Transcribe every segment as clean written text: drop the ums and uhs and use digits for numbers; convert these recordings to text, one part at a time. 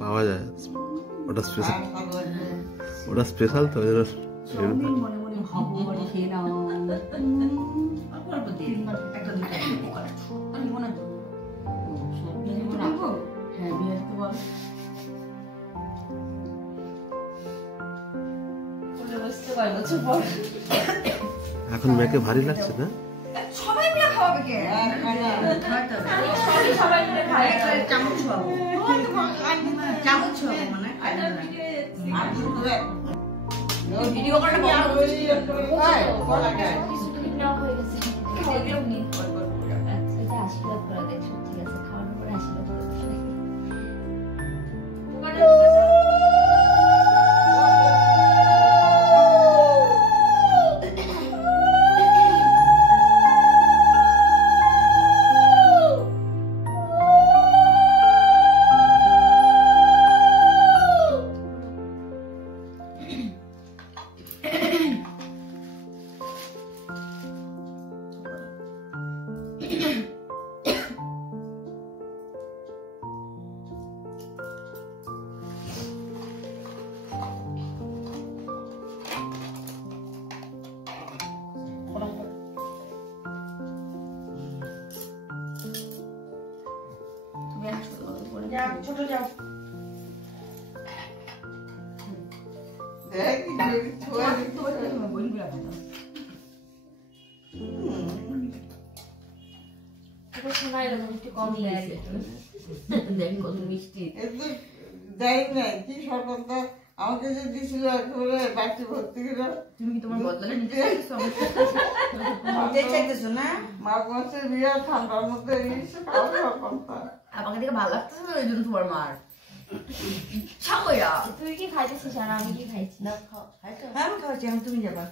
পাওয়া যায় ওটা স্পেশাল, ওটা স্পেশাল তো এর মনে মনে ভাবো বড় খেয়ে নাও অল্প দিয়ে একটা দুটো আমি মনে করব হ্যাঁ বিয়ে তো বল বলে বসতে পারি বছর পর এখন মেয়েকে ভারী লাগছে না? সবাই মিলে খাওয়াবে কে? সবাই মিলে খায় চামচ খাওয়াবো চামচ খাওয়াবো মানে ভিডিও কলটা বন্ধ করে কিছু না হয়ে গেছে খাওয়ালেও নি আচ্ছা এটা আশীর্বাদ করা দেখো ঠিক আছে খাওয়ানোর পরে আশীর্বাদ করে ছোট যাও দেখ ছোয়া তো বলি বলা তো শোনাই না একটু কম লাগে দেখ কত মিষ্টি একটু যাই না কি সরকার আমাকে যে দিছিল একেবারে বাড়তি ভর্তি করে তুমি কি তোমার বদলে নিতে চাইছো নিতে চাইতেছো না মাঘ মাসের বিয়ে ঠান্ডার মধ্যে এসে খাওয়া সরকার আমাকে দেখে ভালো লাগতেছে না ওই জন্য তোমার মার ছাগয়া তুই কি খাইতেছিস আর আমি কি খাইছি না খাও খাইছো হ্যাঁ আমি খাওয়াচ্ছি এখন তুমি যাবা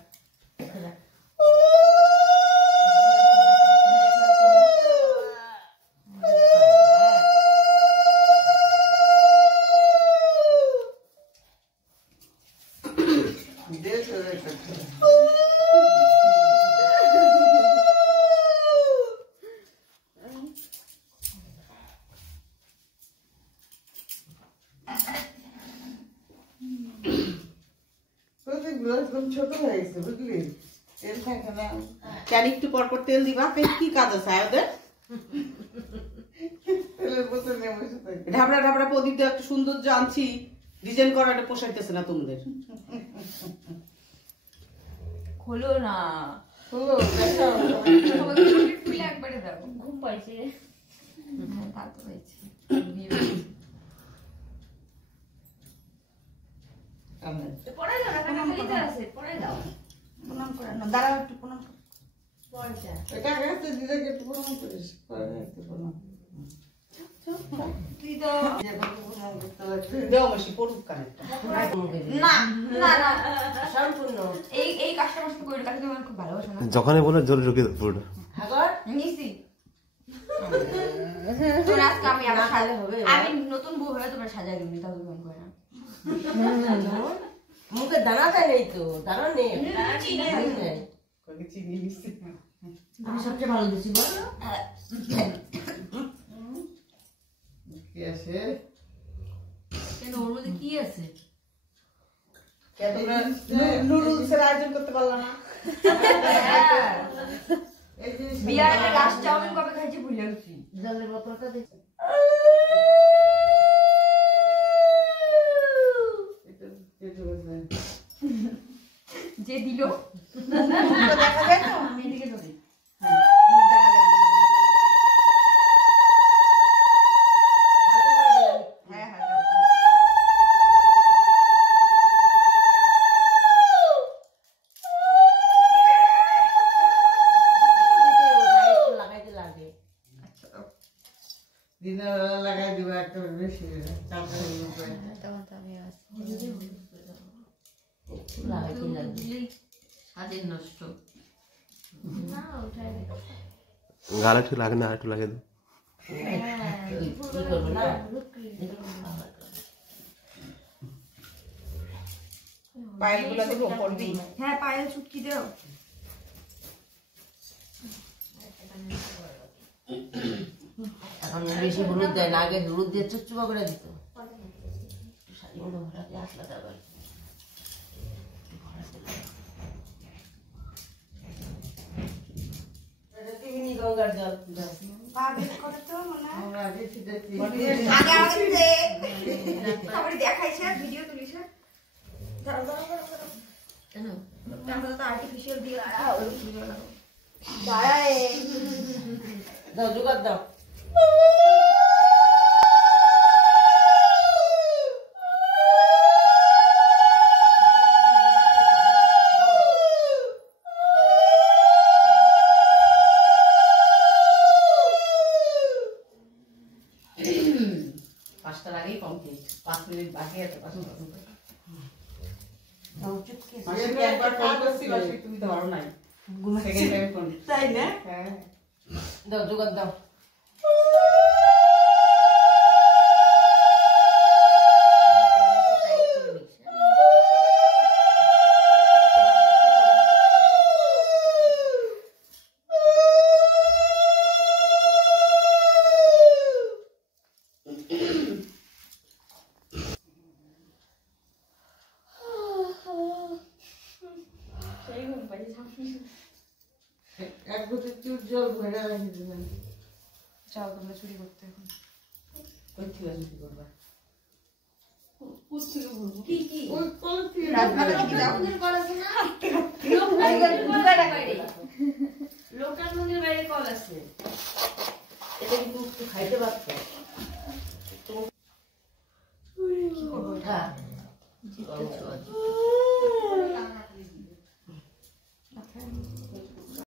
ছোট হয়ে গেছে বুঝলি তেল থাকে না কেন একটু পর পর তেল দিবা কি কাজ আছে ওদের তেলের বোতল নিয়ে বসে থাকে ঢাবড়া ঢাবড়া প্রদীপ দিয়ে একটা সুন্দর আনছি ডিজাইন করা এটা পোষাইতেছে না তোমাদের খোলো না খোলো দেখাও খুলে একবারে দাও ঘুম পাইছে হ্যাঁ তা তো পাইছে পড়াই দাও না কাকা খালিতে আছে পড়াই দাও প্রণাম করে না দাঁড়াও একটু প্রণাম পড়া এটা আগে তো দিদা একটু প্রণাম করিস পরে একটু প্রণাম তুই তো প্রণাম করতে লাগছে দাও মাসি পড়ুক কানেরটা না না না সম্পূর্ণ এই কাজটা মাসে করে কাছে তোমার খুব ভালোবাসো না যখনই বলে জোরে ঢুকে পুরোটা আগর নিছি তো রাত আমি আবার সাজা হবে আমি নতুন বউ হয়ে তোমার সাজাই দিবি তাও তুমি করে না মুখে দানা চাই নেই তো দানা নেই চিনি নেই কবে চিনি মিষ্টি আমি সবচেয়ে ভালো দিছি বল কি আছে কেন ওর মধ্যে কি আছে নুডলসের আয়োজন করতে পারলাম না। বিয়ারে লাস্ট চাউমিন কবে খাইছি ভুলে গেছি। জলের বোতলটা দেখি যে দিল দেখা যায় না, আমি এদিকে ধরি। দিনের বেলা লাগাই দিব একটা বেশি স্বাদের নষ্ট গাল একটু লাগে না, একটু লাগে দাও। পায়েল গুলো দেবো করবি? হ্যাঁ পায়েল চুটকি দাও। এখন বেশি হলুদ দেয় না, আগে হলুদ দিয়ে চুপচুপা করে দিত। গঙ্গার জল দেখাইছে ভিডিও তুলিস আর্টিফিশিয়াল দিয়ে দাও জোগাড় দাও। পাঁচটার আগেই কমপ্লিট, 5 মিনিট বাকি আছে। একবার ফোন করছি তুমি ধরো নাই, তাই না? হ্যাঁ দাও জোগাড় দাও। এক ঘুটে চুট জল ভরে রাখি দেবেন। চাও তোমরা চুরি করতে এখন কোথা থেকে চুরি করবা? কি কি ওই কল থেকে রাজমালা কি দাও মন্দির কল আছে না? লোকাল মন্দির বাইরে কল আছে। এটা কিন্তু একটু খাইতে পারতো। কি করবো এটা? জিততে